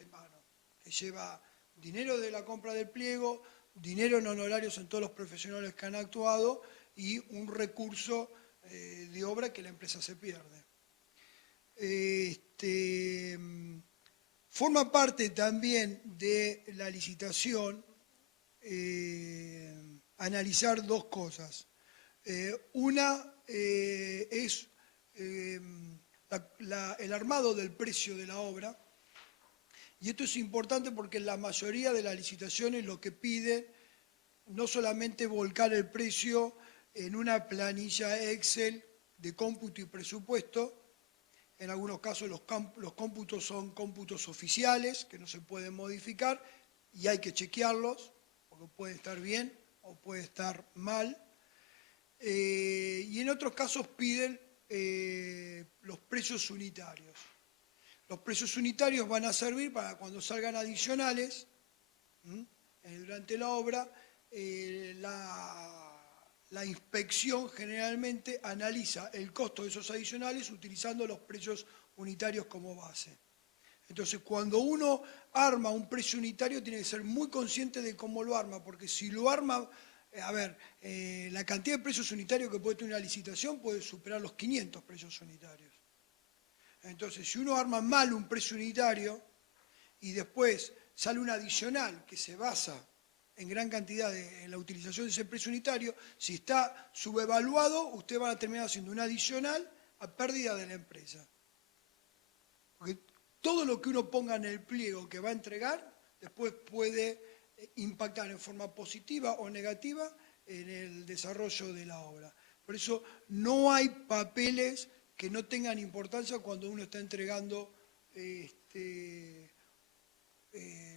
en mano, que lleva dinero de la compra del pliego, dinero en honorarios en todos los profesionales que han actuado y un recurso de obra que la empresa se pierde. Forma parte también de la licitación analizar dos cosas. Una es el armado del precio de la obra, y esto es importante porque la mayoría de las licitaciones lo que piden no solamente volcar el precio en una planilla Excel de cómputo y presupuesto. En algunos casos los cómputos son cómputos oficiales que no se pueden modificar y hay que chequearlos porque puede estar bien o puede estar mal. Y en otros casos piden los precios unitarios. Los precios unitarios van a servir para cuando salgan adicionales durante la obra. La inspección generalmente analiza el costo de esos adicionales utilizando los precios unitarios como base. Entonces, cuando uno arma un precio unitario, tiene que ser muy consciente de cómo lo arma, porque si lo arma, la cantidad de precios unitarios que puede tener una licitación puede superar los 500 precios unitarios. Entonces, si uno arma mal un precio unitario y después sale un adicional que se basa en gran cantidad en la utilización de ese precio unitario, si está subevaluado, usted va a terminar haciendo un adicional a pérdida de la empresa. Porque todo lo que uno ponga en el pliego que va a entregar, después puede impactar en forma positiva o negativa en el desarrollo de la obra. Por eso no hay papeles que no tengan importancia cuando uno está entregando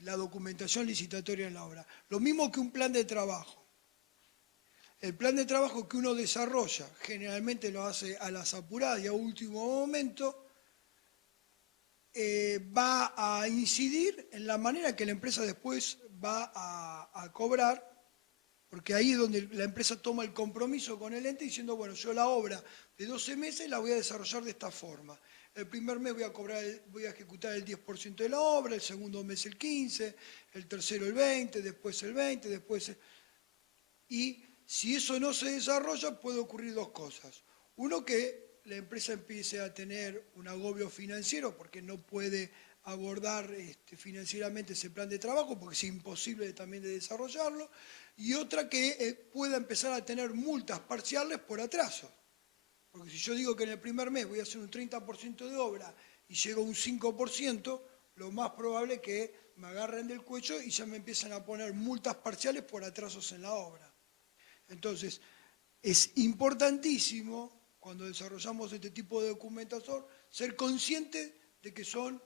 la documentación licitatoria en la obra. Lo mismo que un plan de trabajo. El plan de trabajo que uno desarrolla, generalmente lo hace a las apuradas y a último momento, va a incidir en la manera que la empresa después va a cobrar, porque ahí es donde la empresa toma el compromiso con el ente diciendo, bueno, yo la obra de 12 meses la voy a desarrollar de esta forma. El primer mes voy a ejecutar el 10% de la obra, el segundo mes el 15%, el tercero el 20%, después el 20%, después... Y si eso no se desarrolla, puede ocurrir dos cosas. Uno, que la empresa empiece a tener un agobio financiero porque no puede abordar financieramente ese plan de trabajo porque es imposible también de desarrollarlo. Y otra, que pueda empezar a tener multas parciales por atraso. Porque si yo digo que en el primer mes voy a hacer un 30% de obra y llego a un 5%, lo más probable es que me agarren del cuello y ya me empiezan a poner multas parciales por atrasos en la obra. Entonces, es importantísimo, cuando desarrollamos este tipo de documentación, ser consciente de que son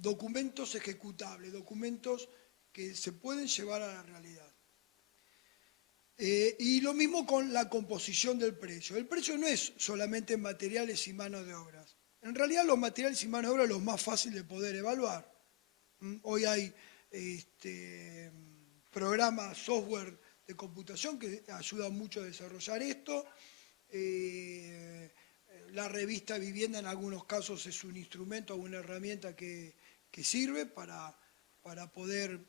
documentos ejecutables, documentos que se pueden llevar a la realidad. Y lo mismo con la composición del precio. El precio no es solamente materiales y mano de obra. En realidad los materiales y mano de obra es lo más fácil de poder evaluar. Hoy hay programas, software de computación que ayudan mucho a desarrollar esto. La revista Vivienda en algunos casos es un instrumento, una herramienta que sirve para poder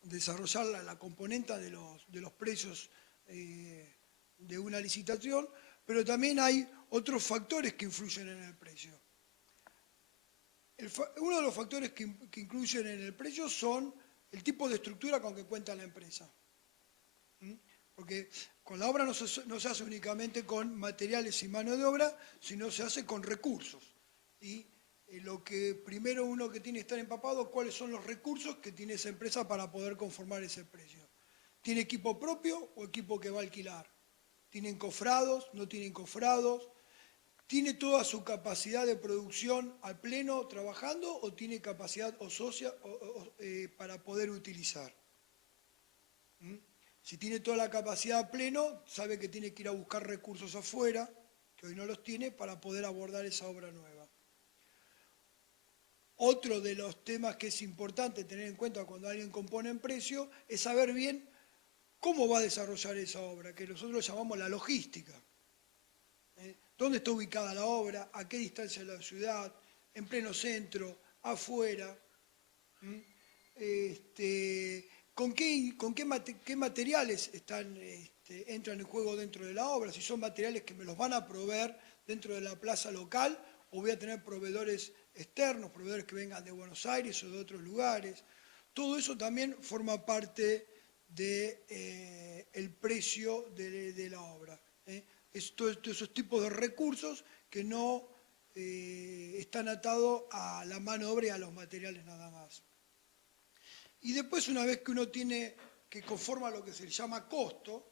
desarrollar la componente de los precios de una licitación, pero también hay otros factores que influyen en el precio. Uno de los factores que influyen en el precio son el tipo de estructura con que cuenta la empresa. Porque con la obra no se hace únicamente con materiales y mano de obra, sino se hace con recursos. Y lo que primero uno que tiene que estar empapado, cuáles son los recursos que tiene esa empresa para poder conformar ese precio. ¿Tiene equipo propio o equipo que va a alquilar? ¿Tienen cofrados? ¿No tienen cofrados? ¿Tiene toda su capacidad de producción al pleno trabajando o tiene capacidad ociosa para poder utilizar? Si tiene toda la capacidad a pleno, sabe que tiene que ir a buscar recursos afuera, que hoy no los tiene, para poder abordar esa obra nueva. Otro de los temas que es importante tener en cuenta cuando alguien compone en precio es saber bien cómo va a desarrollar esa obra, que nosotros llamamos la logística. ¿Dónde está ubicada la obra? ¿A qué distancia de la ciudad? ¿En pleno centro? afuera. ¿Mm? ¿Qué materiales entran en juego dentro de la obra? Si son materiales que me los van a proveer dentro de la plaza local, o voy a tener proveedores externos, proveedores que vengan de Buenos Aires o de otros lugares. Todo eso también forma parte del precio de la obra. Todos esos tipos de recursos que no están atados a la mano de obra y a los materiales nada más. Y después, una vez que uno tiene que conforma lo que se llama costo,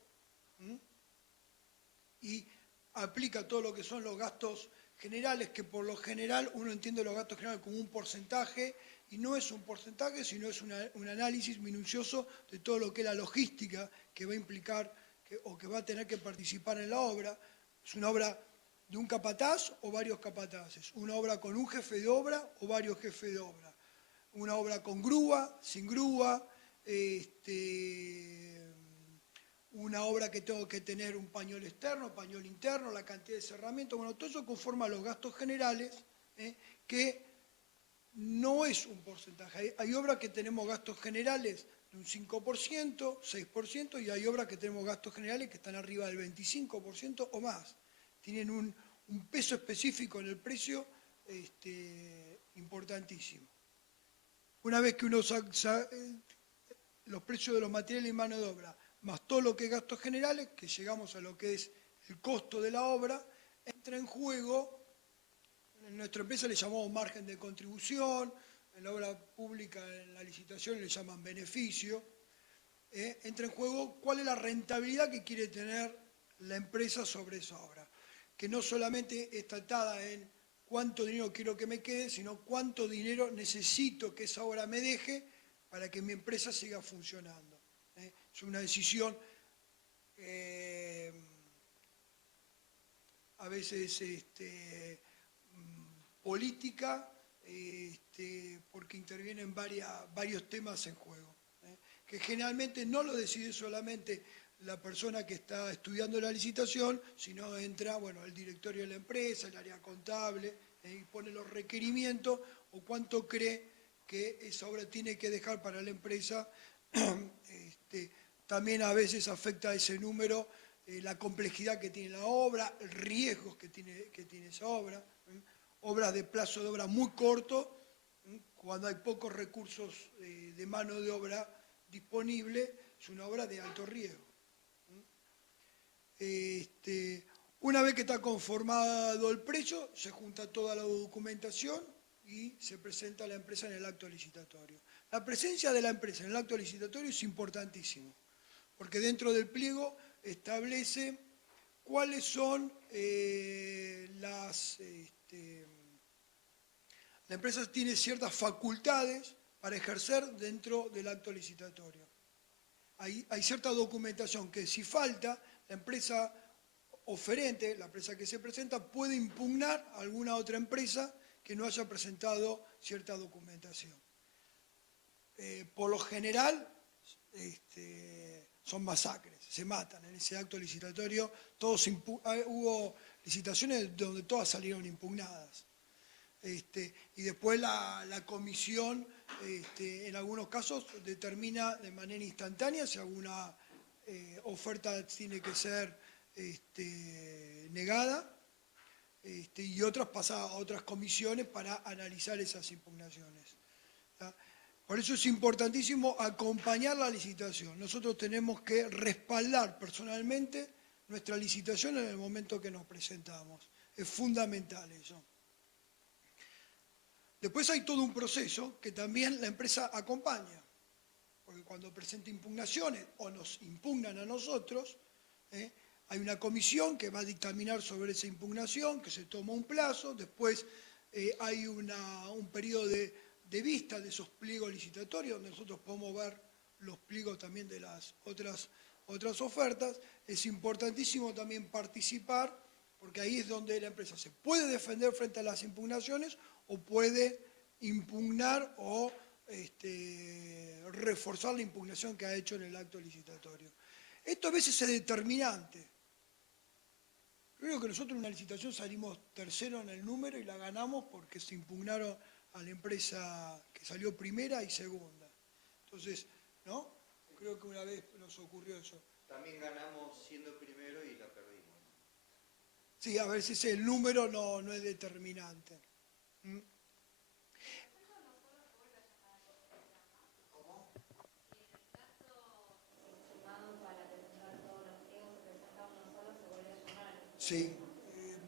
y aplica todo lo que son los gastos generales, que por lo general uno entiende los gastos generales como un porcentaje, y no es un porcentaje, sino es un análisis minucioso de todo lo que es la logística que va a implicar o que va a tener que participar en la obra. Es una obra de un capataz o varios capataces, una obra con un jefe de obra o varios jefes de obra, una obra con grúa, sin grúa, una obra que tengo que tener un pañol externo, pañol interno, la cantidad de cerramiento. Bueno, todo eso conforma los gastos generales, que no es un porcentaje. Hay obras que tenemos gastos generales de un 5%, 6%, y hay obras que tenemos gastos generales que están arriba del 25% o más. Tienen un peso específico en el precio importantísimo. Una vez que uno los precios de los materiales y mano de obra, más todo lo que es gastos generales, que llegamos a lo que es el costo de la obra, entra en juego, en nuestra empresa le llamamos margen de contribución, en la obra pública, en la licitación le llaman beneficio, entra en juego cuál es la rentabilidad que quiere tener la empresa sobre esa obra, que no solamente está atada en cuánto dinero quiero que me quede, sino cuánto dinero necesito que esa obra me deje para que mi empresa siga funcionando. Es una decisión a veces política, porque intervienen varios temas en juego, que generalmente no lo decide solamente la persona que está estudiando la licitación, sino entra, bueno, el directorio de la empresa, el área contable, y pone los requerimientos o cuánto cree que esa obra tiene que dejar para la empresa. También a veces afecta a ese número la complejidad que tiene la obra, riesgos que tiene esa obra, obras de plazo de obra muy corto, cuando hay pocos recursos de mano de obra disponible, es una obra de alto riesgo. Una vez que está conformado el precio, se junta toda la documentación y se presenta a la empresa en el acto licitatorio. La presencia de la empresa en el acto licitatorio es importantísimo, porque dentro del pliego establece cuáles son la empresa tiene ciertas facultades para ejercer dentro del acto licitatorio. Hay cierta documentación que, si falta, la empresa oferente, la empresa que se presenta, puede impugnar a alguna otra empresa que no haya presentado cierta documentación. Por lo general, son masacres, se matan en ese acto licitatorio. Hubo licitaciones donde todas salieron impugnadas. Y después la comisión, en algunos casos, determina de manera instantánea si alguna oferta tiene que ser negada, y otras pasa a otras comisiones para analizar esas impugnaciones. Por eso es importantísimo acompañar la licitación. Nosotros tenemos que respaldar personalmente nuestra licitación en el momento que nos presentamos. Es fundamental eso. Después hay todo un proceso que también la empresa acompaña, porque cuando presenta impugnaciones o nos impugnan a nosotros, hay una comisión que va a dictaminar sobre esa impugnación, que se toma un plazo, después hay un periodo de vista de esos pliegos licitatorios, donde nosotros podemos ver los pliegos también de las otras ofertas. Es importantísimo también participar, porque ahí es donde la empresa se puede defender frente a las impugnaciones o puede impugnar o reforzar la impugnación que ha hecho en el acto licitatorio. Esto a veces es determinante. Creo que nosotros en una licitación salimos tercero en el número y la ganamos porque se impugnaron a la empresa que salió primera y segunda. Entonces, ¿no? Creo que una vez nos ocurrió eso. También ganamos siendo primero y la perdimos. Sí, a veces el número no es determinante. ¿Mm? Sí,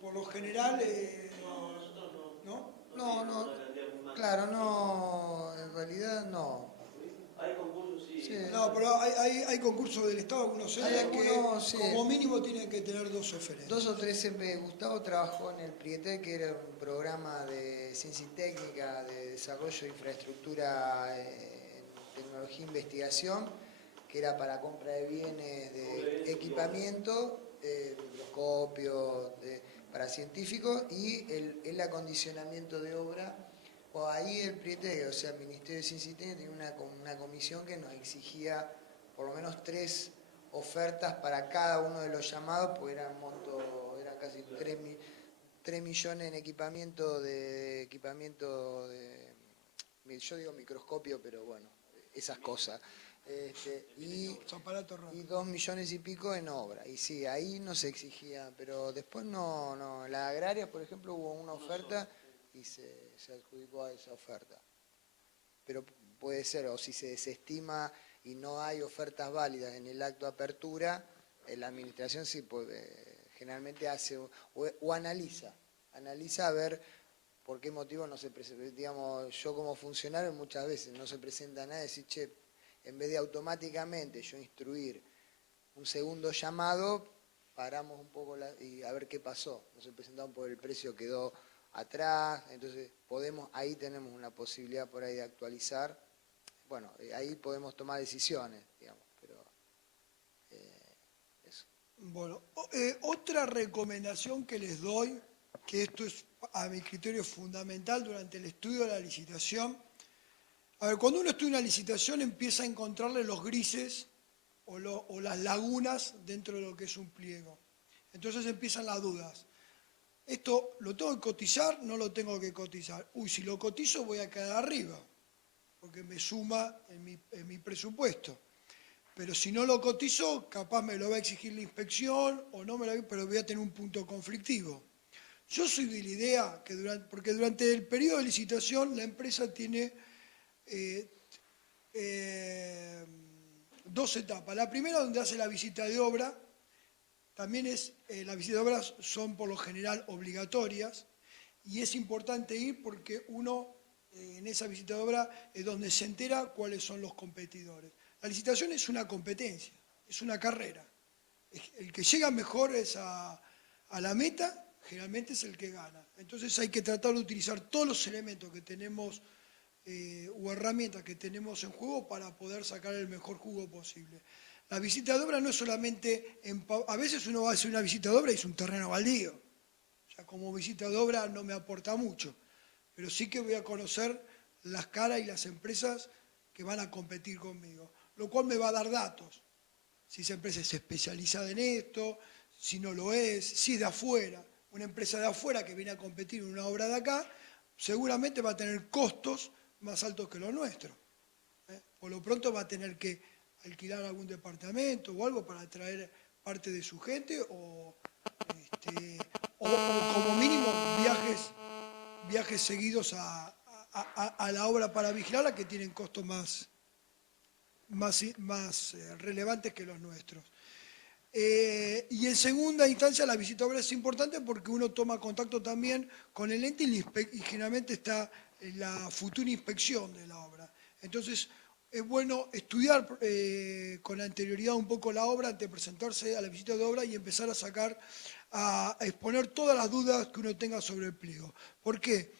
por lo general, ¿no? No, no, claro, no, en realidad no. Hay concursos, sí. Sí. No, pero hay concursos del Estado, algunos Hay sedes que algunos, sí. como mínimo tienen que tener 2 oferentes. 2 o 3 siempre. Gustavo trabajó en el Prieté, que era un programa de ciencia y técnica, de desarrollo de infraestructura en tecnología e investigación, que era para compra de bienes de equipamiento, microscopios, para científicos, y el acondicionamiento de obra. O ahí el Prieté, o sea, el Ministerio de Ciencia y Técnica, tenía una comisión que nos exigía por lo menos 3 ofertas para cada uno de los llamados, porque eran casi 3 millones en equipamiento de, yo digo microscopio, pero bueno, esas cosas. Y 2 millones y pico en obra. Y sí, ahí no se exigía, pero después no. En la agraria, por ejemplo, hubo una oferta y se adjudicó a esa oferta. Pero puede ser, o si se desestima y no hay ofertas válidas en el acto de apertura, la administración sí generalmente hace o analiza a ver por qué motivo no se presenta. Digamos, yo como funcionario muchas veces no se presenta nada y decir, che, en vez de automáticamente yo instruir un segundo llamado, paramos un poco y a ver qué pasó. No se presentaron por el precio, quedó atrás, entonces ahí tenemos una posibilidad por ahí de actualizar. Bueno, ahí podemos tomar decisiones, digamos, pero eso. Bueno, otra recomendación que les doy, que esto es a mi criterio fundamental durante el estudio de la licitación. A ver, cuando uno estudia una licitación empieza a encontrarle los grises o las lagunas dentro de lo que es un pliego. Entonces empiezan las dudas. ¿Esto lo tengo que cotizar? ¿No lo tengo que cotizar? Uy, si lo cotizo voy a quedar arriba, porque me suma en mi presupuesto. Pero si no lo cotizo, capaz me lo va a exigir la inspección o no me lo va a, pero voy a tener un punto conflictivo. Yo soy de la idea que porque durante el periodo de licitación la empresa tiene 2 etapas. La primera donde hace la visita de obra, también las visitas de obras son por lo general obligatorias y es importante ir porque uno en esa visita de obra es donde se entera cuáles son los competidores. La licitación es una competencia, es una carrera. El que llega mejor a la meta generalmente es el que gana. Entonces hay que tratar de utilizar todos los elementos que tenemos o herramientas que tenemos en juego para poder sacar el mejor jugo posible. La visita de obra no es solamente, a veces uno va a hacer una visita de obra y es un terreno baldío. O sea, como visita de obra no me aporta mucho, pero sí que voy a conocer las caras y las empresas que van a competir conmigo, lo cual me va a dar datos. Si esa empresa es especializada en esto, si no lo es, si es de afuera. Una empresa de afuera que viene a competir en una obra de acá, seguramente va a tener costos más altos que los nuestros. Por lo pronto va a tener que alquilar algún departamento o algo para traer parte de su gente o como mínimo viajes seguidos a la obra para vigilarla que tienen costos más relevantes que los nuestros. Y en segunda instancia la visita a obra es importante porque uno toma contacto también con el ente y generalmente está en la futura inspección de la obra. Entonces es bueno estudiar con anterioridad un poco la obra antes de presentarse a la visita de obra y empezar a exponer todas las dudas que uno tenga sobre el pliego. ¿Por qué?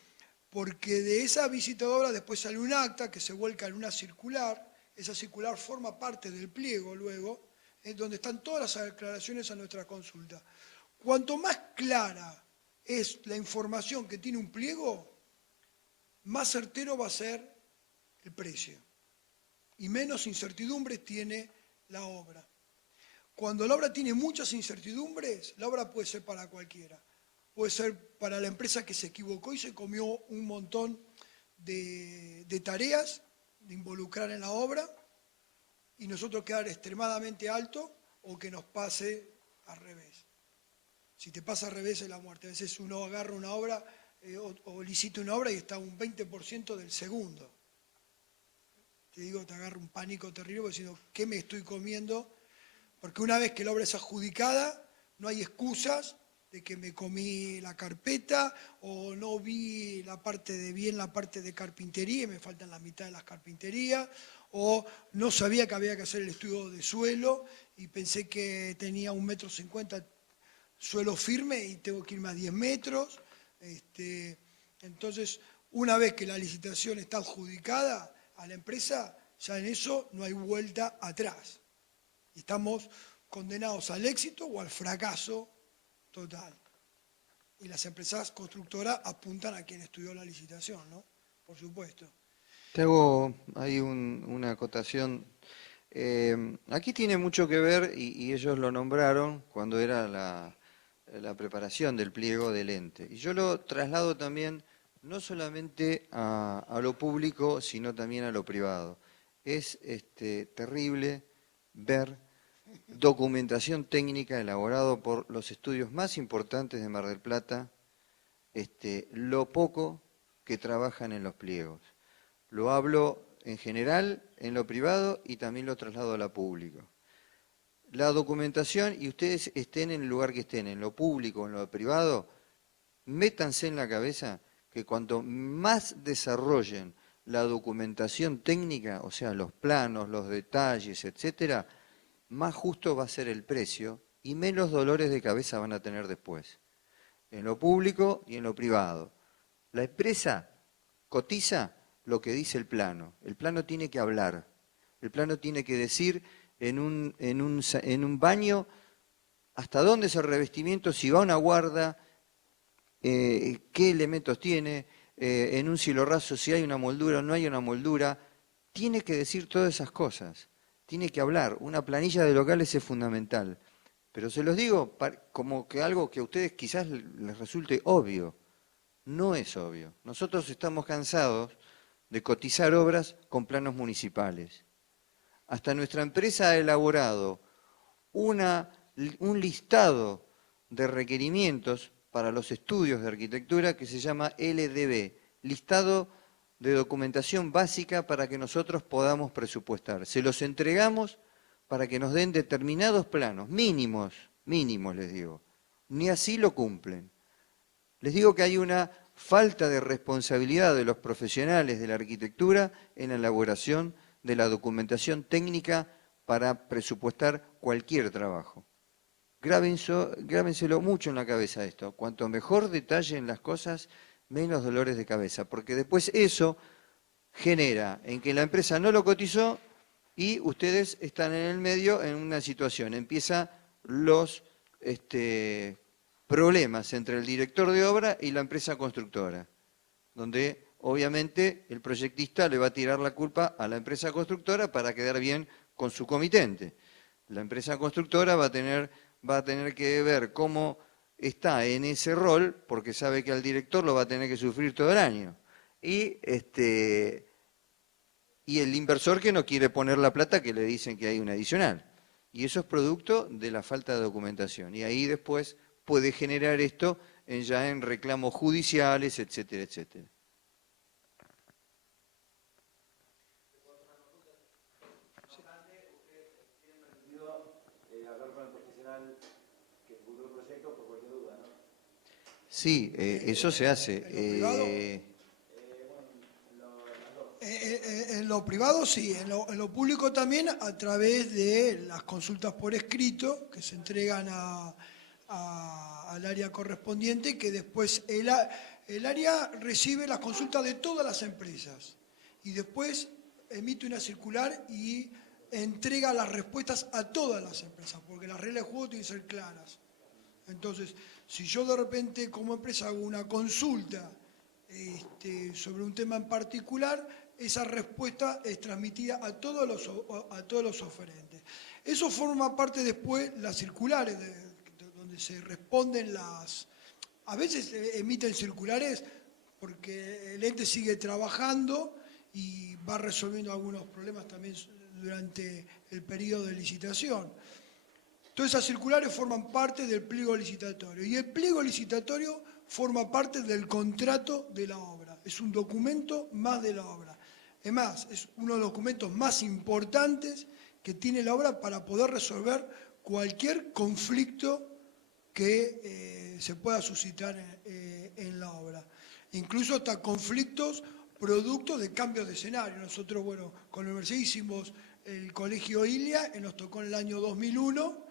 Porque de esa visita de obra después sale un acta que se vuelca en una circular. Esa circular forma parte del pliego luego, donde están todas las aclaraciones a nuestra consulta. Cuanto más clara es la información que tiene un pliego, más certero va a ser el precio y menos incertidumbres tiene la obra. Cuando la obra tiene muchas incertidumbres, la obra puede ser para cualquiera. Puede ser para la empresa que se equivocó y se comió un montón de tareas, de involucrar en la obra, y nosotros quedar extremadamente alto o que nos pase al revés. Si te pasa al revés es la muerte. A veces uno agarra una obra o licita una obra y está un 20% del segundo. Te digo, te agarra un pánico terrible diciendo, ¿qué me estoy comiendo? Porque una vez que la obra es adjudicada, no hay excusas de que me comí la carpeta o no vi la parte de carpintería y me faltan la mitad de las carpinterías, o no sabía que había que hacer el estudio de suelo y pensé que tenía 1,50 m suelo firme y tengo que irme a 10 metros. Entonces, una vez que la licitación está adjudicada a la empresa, ya en eso no hay vuelta atrás. Y estamos condenados al éxito o al fracaso total. Y las empresas constructoras apuntan a quien estudió la licitación, ¿no? Por supuesto. Te hago ahí una acotación. Aquí tiene mucho que ver, y ellos lo nombraron cuando era la preparación del pliego del ente. Y yo lo traslado también no solamente a lo público, sino también a lo privado. Es terrible ver documentación técnica elaborada por los estudios más importantes de Mar del Plata, lo poco que trabajan en los pliegos. Lo hablo en general, en lo privado, y también lo traslado a lo público. La documentación, y ustedes estén en el lugar que estén, en lo público o en lo privado, métanse en la cabeza que cuanto más desarrollen la documentación técnica, o sea, los planos, los detalles, etcétera, más justo va a ser el precio y menos dolores de cabeza van a tener después, en lo público y en lo privado. La empresa cotiza lo que dice el plano tiene que hablar, el plano tiene que decir en un baño hasta dónde es el revestimiento, si va a una guarda, qué elementos tiene, en un cielo raso si hay una moldura o no hay una moldura, tiene que decir todas esas cosas, tiene que hablar. Una planilla de locales es fundamental, pero se los digo como que algo que a ustedes quizás les resulte obvio, no es obvio. Nosotros estamos cansados de cotizar obras con planos municipales. Hasta nuestra empresa ha elaborado un listado de requerimientos para los estudios de arquitectura que se llama LDB, Listado de Documentación Básica para que nosotros podamos presupuestar. Se los entregamos para que nos den determinados planos, mínimos les digo. Ni así lo cumplen. Les digo que hay una falta de responsabilidad de los profesionales de la arquitectura en la elaboración de la documentación técnica para presupuestar cualquier trabajo. Grábenselo mucho en la cabeza esto. Cuanto mejor detallen las cosas, menos dolores de cabeza, porque después eso genera en que la empresa no lo cotizó y ustedes están en el medio en una situación. Empiezan los problemas entre el director de obra y la empresa constructora, donde obviamente el proyectista le va a tirar la culpa a la empresa constructora para quedar bien con su comitente. La empresa constructora va a tener que ver cómo está en ese rol, porque sabe que al director lo va a tener que sufrir todo el año. Y el inversor que no quiere poner la plata que le dicen que hay un adicional. Y eso es producto de la falta de documentación. Y ahí después puede generar esto ya en reclamos judiciales, etcétera, etcétera. Sí, eso se hace. En lo privado sí, en lo público también a través de las consultas por escrito que se entregan al área correspondiente, que después el área recibe las consultas de todas las empresas y después emite una circular y entrega las respuestas a todas las empresas, porque las reglas de juego tienen que ser claras. Entonces, si yo de repente como empresa hago una consulta sobre un tema en particular, esa respuesta es transmitida a todos los oferentes. Eso forma parte después las circulares, donde se responden a veces emiten circulares porque el ente sigue trabajando y va resolviendo algunos problemas también durante el periodo de licitación. Todas esas circulares forman parte del pliego licitatorio y el pliego licitatorio forma parte del contrato de la obra. Es un documento más de la obra. Es más, es uno de los documentos más importantes que tiene la obra para poder resolver cualquier conflicto que se pueda suscitar en la obra. Incluso hasta conflictos producto de cambios de escenario. Nosotros, bueno, con la universidad hicimos el Colegio Ilia, nos tocó en el año 2001,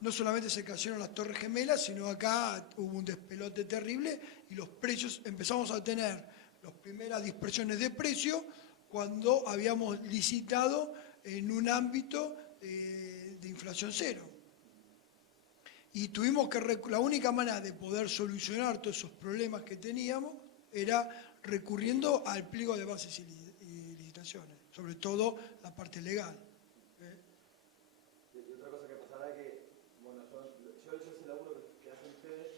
no solamente se cayeron las Torres Gemelas, sino acá hubo un despelote terrible y los precios, empezamos a tener las primeras dispersiones de precio cuando habíamos licitado en un ámbito de inflación cero. Y tuvimos que, la única manera de poder solucionar todos esos problemas que teníamos era recurriendo al pliego de bases y licitaciones, sobre todo la parte legal. Y otra cosa que pasaba es que, bueno, yo he hecho ese laburo que hacen ustedes,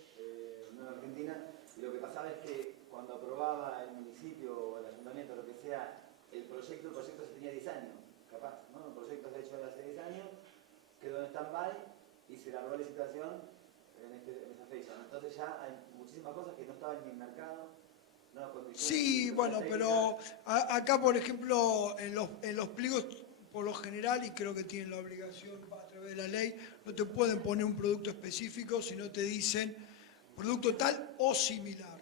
no en Argentina, y lo que pasaba es que cuando aprobaba el municipio o el ayuntamiento, lo que sea, el proyecto se tenía 10 años, capaz, ¿no? El proyecto se ha hecho hace 10 años, quedó en stand-by y se largó la licitación en esa fecha. Entonces ya hay muchísimas cosas que no estaban ni en el mercado. Sí, bueno, pero acá, por ejemplo, en los pliegos, por lo general, y creo que tienen la obligación a través de la ley, no te pueden poner un producto específico si no te dicen producto tal o similar.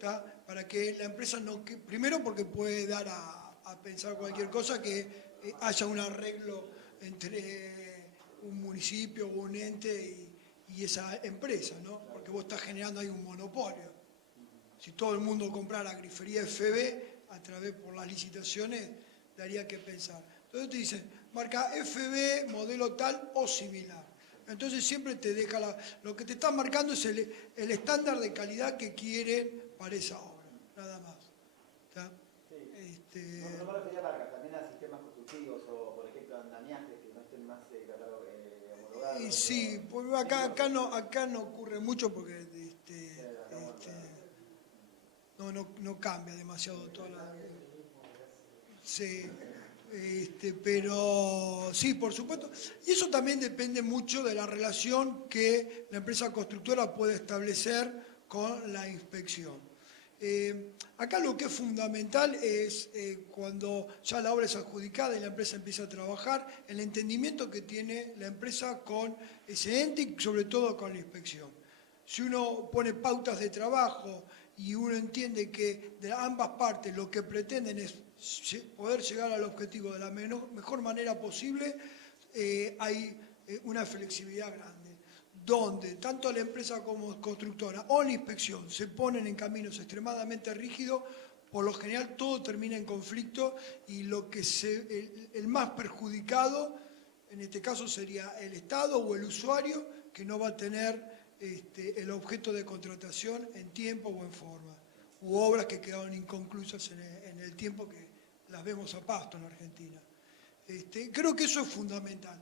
¿Tá? Para que la empresa no... Primero porque puede dar a pensar cualquier cosa que haya un arreglo entre un municipio o un ente y esa empresa, ¿no? Porque vos estás generando ahí un monopolio. Si todo el mundo comprara grifería FB a través por las licitaciones, daría que pensar. Entonces te dicen, marca FB, modelo tal o similar. Entonces siempre te deja lo que te están marcando es el estándar de calidad que quieren para esa obra, nada más. ¿Tá? Sí. No me refería a marcas, también a sistemas constructivos o, por ejemplo, andamiajes que no estén más homologados. Y sí, pues acá no ocurre mucho porque no cambia demasiado toda la... Sí, pero sí, por supuesto. Y eso también depende mucho de la relación que la empresa constructora puede establecer con la inspección. Acá lo que es fundamental es cuando ya la obra es adjudicada y la empresa empieza a trabajar, el entendimiento que tiene la empresa con ese ente y sobre todo con la inspección. Si uno pone pautas de trabajo y uno entiende que de ambas partes lo que pretenden es poder llegar al objetivo de la mejor manera posible, hay una flexibilidad grande, donde tanto la empresa como constructora o la inspección se ponen en caminos extremadamente rígidos, por lo general todo termina en conflicto y el más perjudicado, en este caso sería el Estado o el usuario, que no va a tener el objeto de contratación en tiempo o en forma, u obras que quedaron inconclusas en el tiempo que las vemos a pasto en Argentina. Creo que eso es fundamental.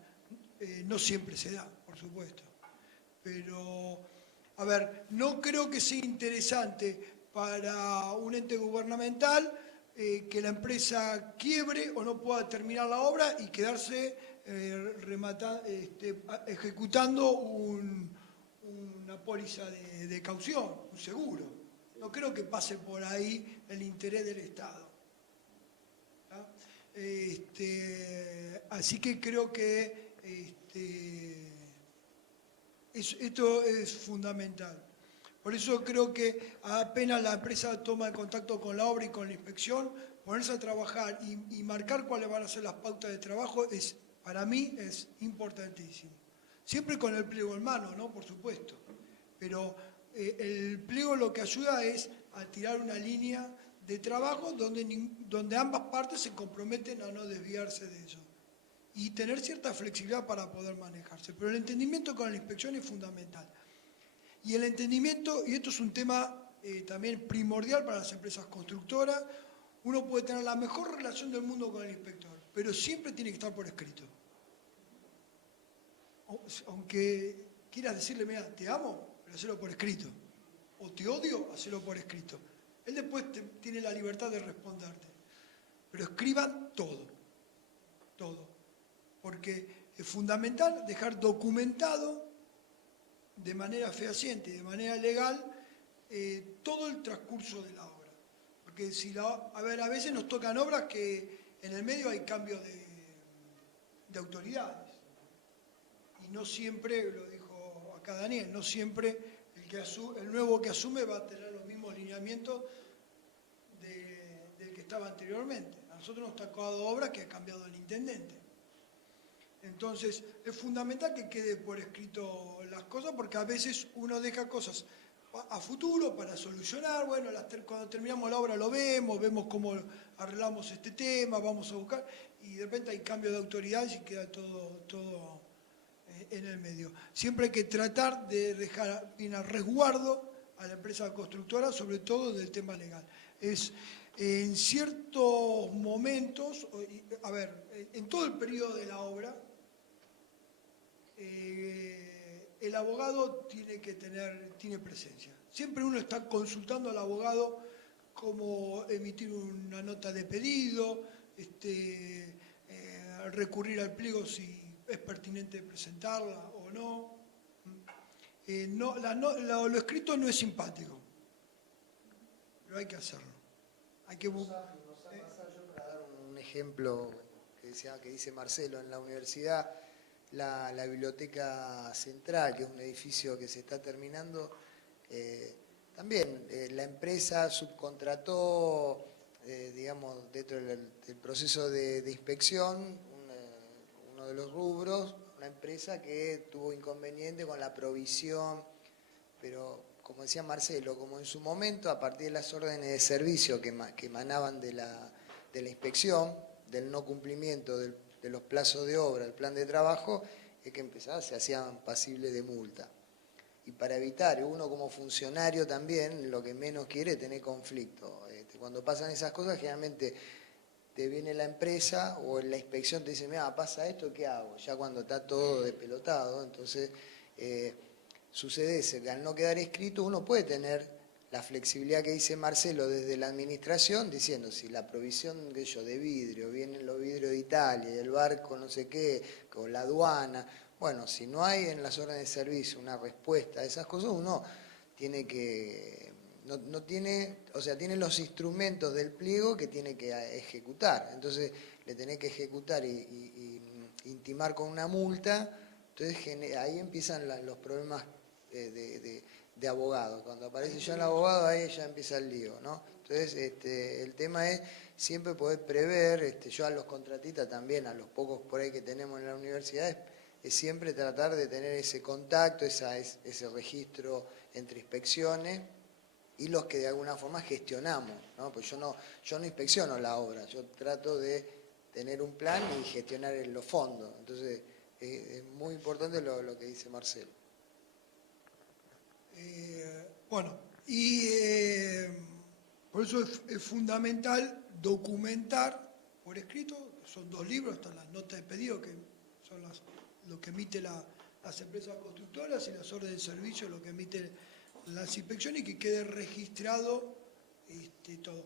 No siempre se da, por supuesto. Pero, a ver, no creo que sea interesante para un ente gubernamental que la empresa quiebre o no pueda terminar la obra y quedarse ejecutando una póliza de caución, un seguro. No creo que pase por ahí el interés del Estado. Así que creo que esto es fundamental. Por eso creo que apenas la empresa toma el contacto con la obra y con la inspección, ponerse a trabajar y marcar cuáles van a ser las pautas de trabajo, para mí es importantísimo. Siempre con el pliego en mano, ¿no? Por supuesto. Pero el pliego lo que ayuda es a tirar una línea de trabajo donde ambas partes se comprometen a no desviarse de eso y tener cierta flexibilidad para poder manejarse. Pero el entendimiento con la inspección es fundamental. Y el entendimiento, y esto es un tema también primordial para las empresas constructoras, uno puede tener la mejor relación del mundo con el inspector, pero siempre tiene que estar por escrito. Aunque quieras decirle, mira, te amo, pero hacelo por escrito. O te odio, hacelo por escrito. Él después tiene la libertad de responderte. Pero escriban todo, todo. Porque es fundamental dejar documentado de manera fehaciente y de manera legal todo el transcurso de la obra. Porque a veces nos tocan obras que en el medio hay cambio de autoridades. Y no siempre, lo dijo acá Daniel, no siempre el nuevo que asume va a tener los mismos lineamientos del que estaba anteriormente. A nosotros nos ha tocado obras que ha cambiado el intendente. Entonces, es fundamental que quede por escrito las cosas, porque a veces uno deja cosas a futuro para solucionar. Bueno, cuando terminamos la obra vemos cómo arreglamos este tema, vamos a buscar, y de repente hay cambio de autoridades y queda todo en el medio. Siempre hay que tratar de dejar bien a resguardo a la empresa constructora, sobre todo del tema legal. En ciertos momentos, en todo el periodo de la obra, el abogado tiene presencia. Siempre uno está consultando al abogado cómo emitir una nota de pedido, recurrir al pliego si es pertinente presentarla o no. Lo escrito no es simpático, pero hay que hacerlo. Hay que buscar. Yo para dar un ejemplo que dice Marcelo, en la universidad, la biblioteca central, que es un edificio que se está terminando, también la empresa subcontrató, digamos, dentro del proceso de inspección, uno de los rubros, una empresa que tuvo inconveniente con la provisión, pero como decía Marcelo, como en su momento, a partir de las órdenes de servicio que emanaban de la inspección, del no cumplimiento de los plazos de obra, el plan de trabajo, es que se hacían pasibles de multa. Y para evitar, uno como funcionario también, lo que menos quiere es tener conflicto. Cuando pasan esas cosas, generalmente te viene la empresa o en la inspección te dice, mira, pasa esto, ¿qué hago? Ya cuando está todo despelotado, entonces sucede eso, que al no quedar escrito uno puede tener la flexibilidad que dice Marcelo desde la administración, diciendo si la provisión de vidrio, vienen los vidrios de Italia y el barco no sé qué, con la aduana, bueno, si no hay en las órdenes de servicio una respuesta a esas cosas, uno tiene que, no tiene, o sea, tiene los instrumentos del pliego que tiene que ejecutar, entonces le tenés que ejecutar y intimar con una multa, entonces ahí empiezan los problemas de abogado. Cuando aparece ya el abogado, ahí ya empieza el lío, ¿no? Entonces, el tema es siempre poder prever, yo a los contratistas también, a los pocos por ahí que tenemos en la universidad, es siempre tratar de tener ese contacto, ese registro entre inspecciones y los que de alguna forma gestionamos, ¿no? Pues yo no inspecciono la obra, yo trato de tener un plan y gestionar los fondos. Entonces, es muy importante lo que dice Marcelo. Por eso es fundamental documentar por escrito, son 2 libros, están las notas de pedido, que son lo que emiten las empresas constructoras, y las órdenes de servicio, lo que emiten las inspecciones, y que quede registrado todo.